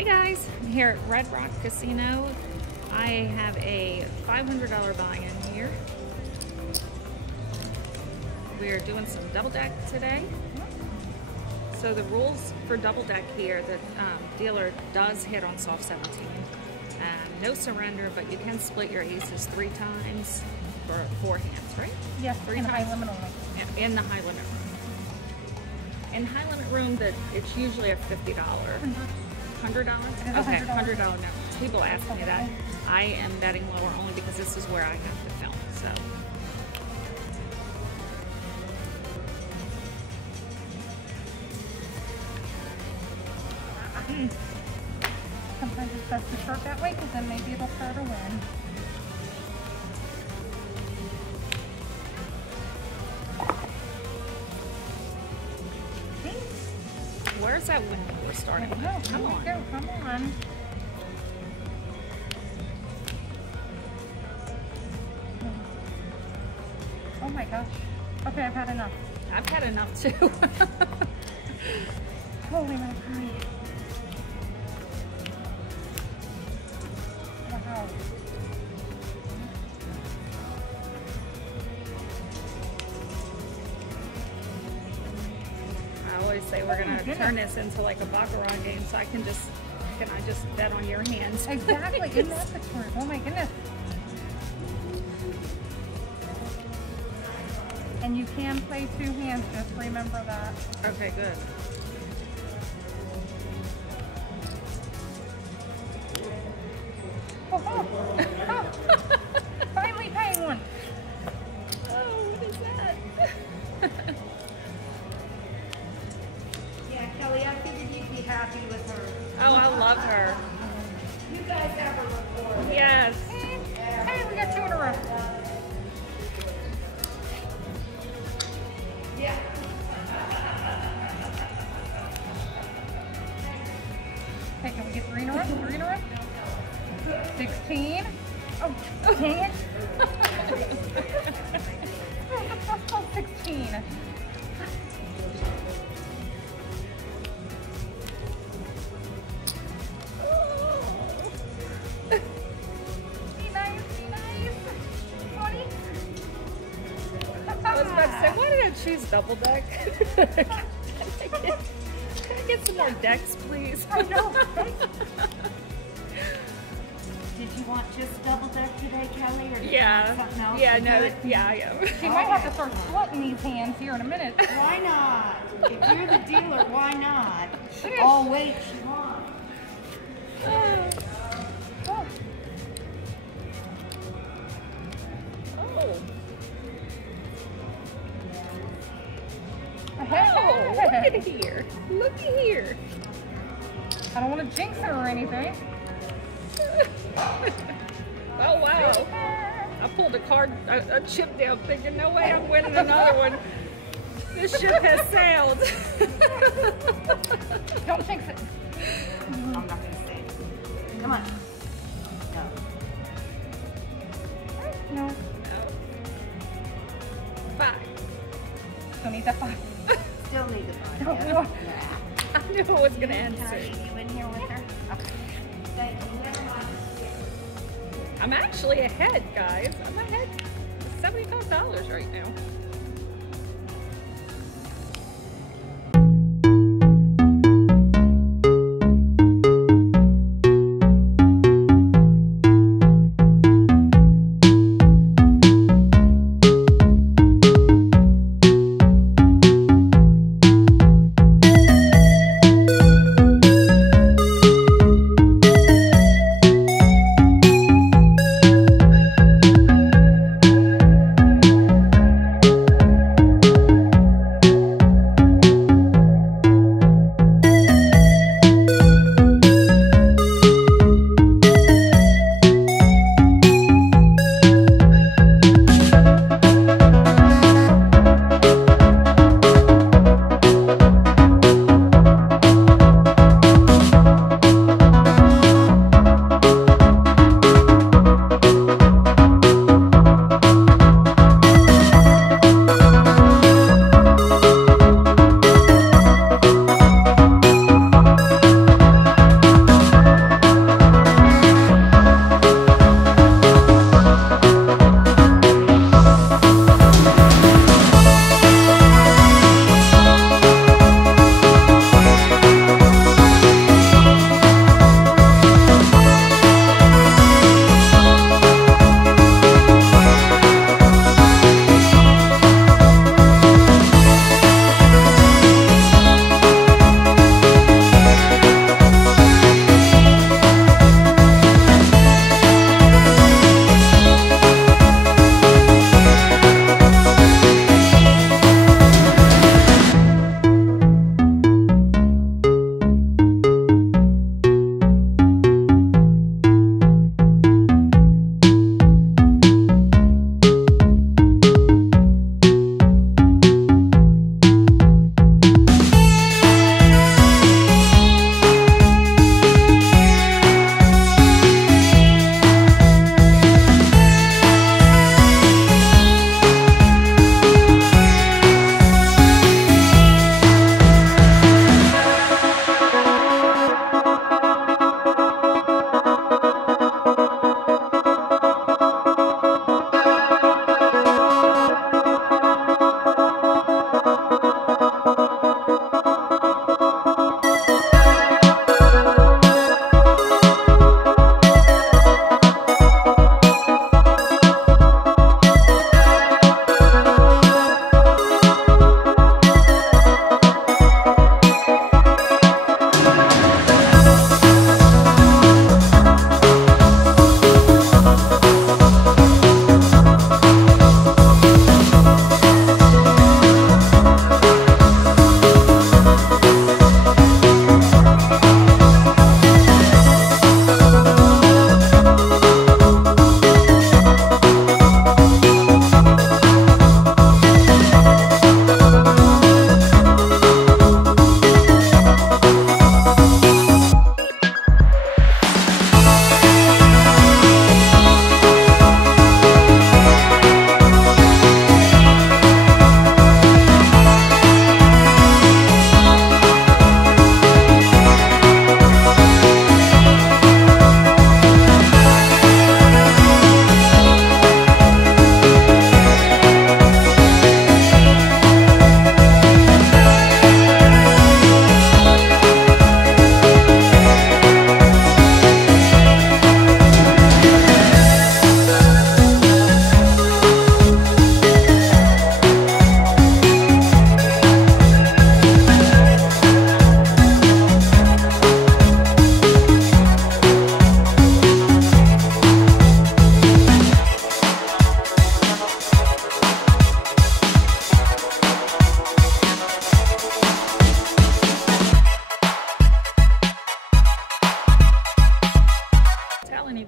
Hey guys, I'm here at Red Rock Casino. I have a $500 buy-in here. We're doing some double deck today. So the rules for double deck here, the dealer does hit on soft 17. No surrender, but you can split your aces 3 times for 4 hands, right? Yes, 3 in times. the high limit only. Yeah, in the high limit room. In high limit room, it's usually a $50. $100? Okay, $100 no. People ask me that. I am betting lower only because this is where I have to film, so. Sometimes it's best to start that way because then maybe it'll start a win. Where's that window we're starting? No, Come on. Go, come on. Oh my gosh. Okay, I've had enough. I've had enough too. Holy my God. Wow. I always say we're gonna turn this into like a baccarat game, so can I just bet on your hands? Exactly. Isn't that the truth? Oh my goodness. And you can play 2 hands, just remember that. Okay, good. Oh, finally paying one. Oh, what is that? Yeah, Kelly, I figured you'd be happy with her. Oh, I love her. You guys have her before. Yes. Hey, we got 2 in a row. Yeah. Hey, can we get 3 in a row? 3 in a row? 16. Oh, dang it. Oh, 16. Be nice, be nice. 20. I was about to say, why did I choose double deck? Can I get some more decks, please? I know. Did you want just double deck today, Kelly, or did you Yeah. want something else? Yeah, to no, do? yeah, I am. She might have to start splitting these hands here in a minute. Why not? If you're the dealer, why not? I'll wait. She wants. Oh. Oh. Hey. Look at here. Looky here. I don't want to jinx her or anything. Oh, wow. I pulled a chip down thinking, no way I'm winning another one. This ship has sailed. Don't jinx it. I'm not going to say it. Come on. No. No. 5. Still need that 5. Still need to find No, it. we don't. I knew it was going to end Can I soon. get you in here with her? Okay. Thank you. Never mind. I'm actually ahead, guys. I'm ahead $75 right now.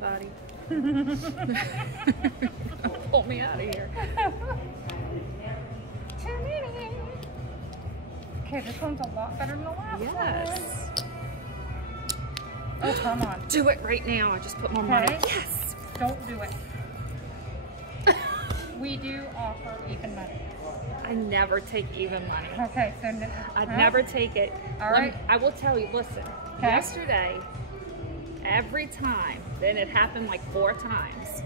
buddy. Pull me out of here. Okay, this one's a lot better than the last one. Yes. Oh, come on. Do it right now. I just put more money. Yes. Don't do it. We do offer even money. I never take even money. Okay, so I'd never take it. All right. I will tell you, listen, yesterday, every time, then it happened like 4 times,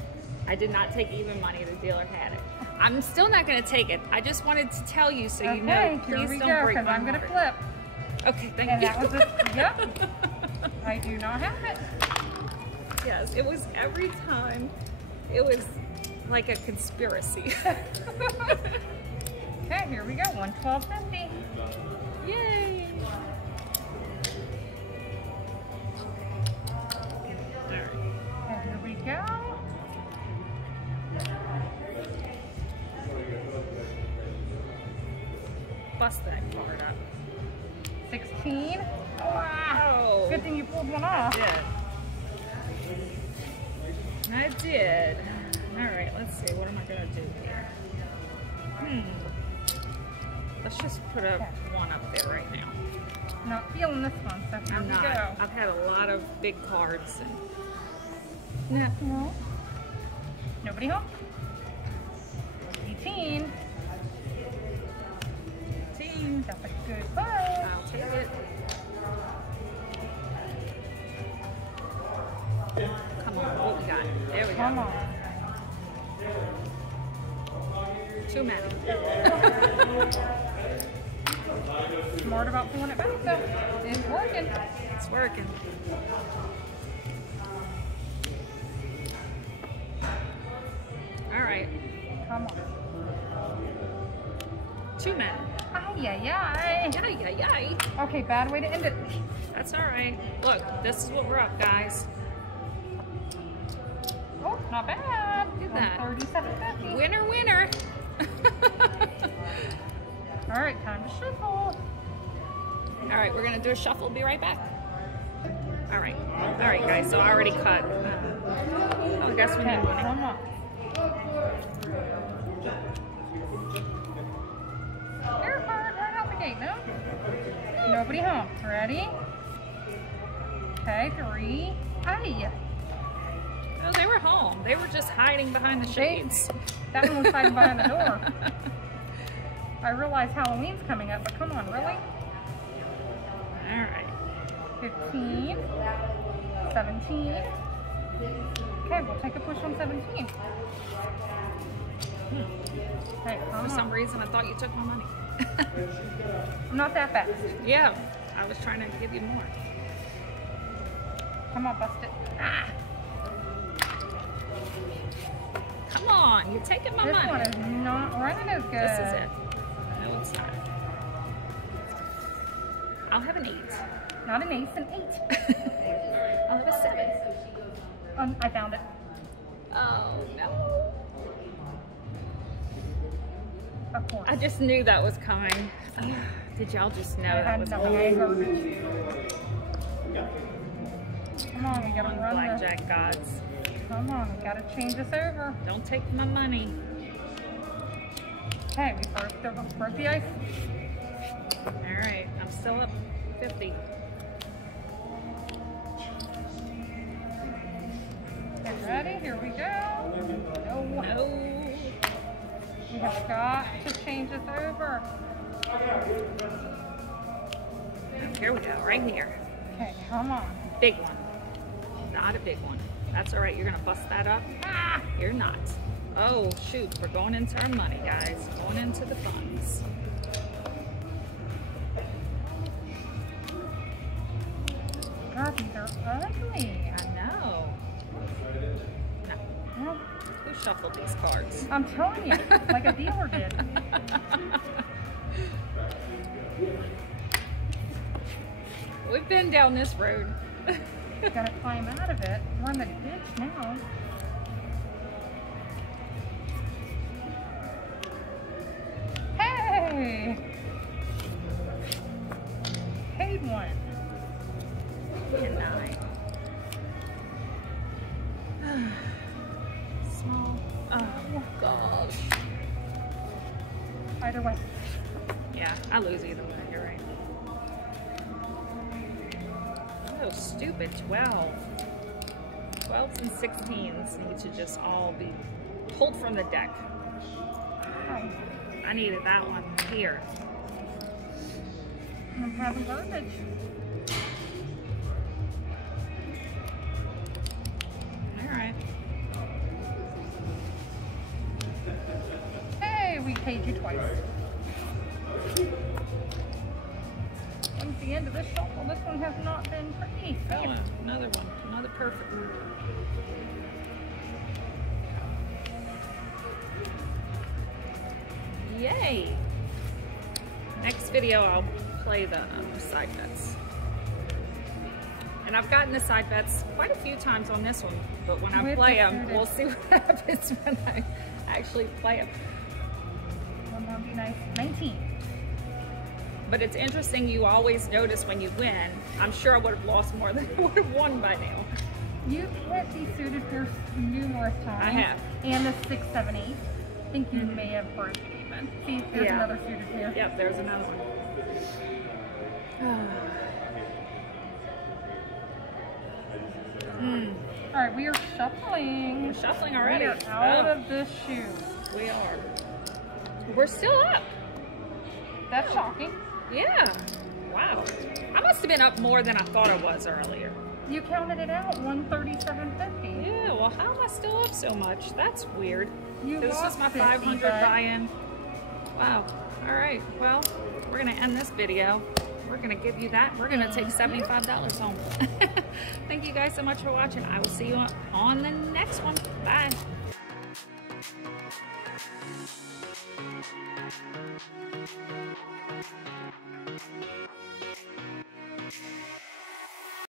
I did not take even money. The dealer had it. I'm still not going to take it. I just wanted to tell you so you know. Please don't break my I'm going to heart. flip. Okay, thank And you. that was it. Yep. I do not have it. Yes, it was every time. It was like a conspiracy. Okay, here we go. 112.50. Yay! Alright. And here we go. Bust that card up. 16. Wow! Good thing you pulled one off. I did. Alright, let's see. What am I going to do here? Let's just put a 1 up there right now. Not feeling this one, so here I'm we not. go. I've had a lot of big cards. And No. Nobody home? 18. 18. That's a good push. I'll take it. Come on, what we got? There we go. Come on. Too many. Smart about pulling it back though. It's working. It's working. All right. Come on. Too many. Ay, ay, ay. Yay, yay, yay. Okay, bad way to end it. That's all right. Look, this is what we're up, guys. Oh, not bad. Look at that. 37.50. Winner, winner. All right, time to shuffle. All right, we're gonna do a shuffle. Be right back. All right, guys. So I already cut. Oh, I guess we Okay, need money. come on. Airport, right out the gate, no? Nobody home. Ready? Okay, 3. Ay. No, they were home. They were just hiding behind the shades. That one was hiding behind the door. I realize Halloween's coming up, but come on, really? All right. 15, 17. Okay, we'll take a push on 17. Okay, For some reason, I thought you took my money. I'm not that fast. Yeah, I was trying to give you more. Come on, bust it. Ah, Come on, you're taking my this money. one is not running as good. This is it. No, it's not. I'll have an 8. Not an ace, an 8. I'll have a 7. I found it. Oh, no. Of course. I just knew that was coming. Did y'all just know I that had was nothing. coming? Come on, we gotta run this. Blackjack gods. Come on, we gotta change this over. Don't take my money. Okay, we broke the ice. All right, I'm still up 50. Get ready, here we go. No. No. We have got to change this over. Here we go, right here. Okay, come on. Big one. Not a big one. That's all right. You're going to bust that up? Ah, you're not. Oh, shoot. We're going into our money, guys. Going into the funds. God, these are ugly. I know. No. Well, Who shuffled these cards? I'm telling you, like a dealer did. We've been down this road. Gotta climb out of it. We're in the ditch now. Hey! Paid one. And 9. Either way. Yeah, I lose either way. You're right. Oh, stupid 12. 12s and 16s need to just all be pulled from the deck. Oh, I needed that one here. I'm having garbage. All right. Hey, we paid you twice. When's the end of this shuffle? This one has not been pretty. Oh, another one. Another perfect. Yay! Next video, I'll play the side bets. And I've gotten the side bets quite a few times on this one, but when I play them, we'll see what happens when I actually play them. Well, that'd be nice. 19. But it's interesting, you always notice when you win. I'm sure I would have lost more than I would have won by now. You've hit these suited pairs numerous times. I have. And the 6, 7, 8. I think you may have broken even. See, there's another suited pair. Yep, there's another one. All right, we are shuffling. We're shuffling already. We are out of this shoe. We are. We're still up. That's shocking. Yeah. Wow. I must have been up more than I thought I was earlier. You counted it out, 137.50. Yeah, well, how am I still up so much? That's weird. You This lost was my 50, 500 but- buy-in. Wow. All right. Well, we're going to end this video. We're going to give you that. We're going to take $75 home. Thank you guys so much for watching. I will see you on the next one.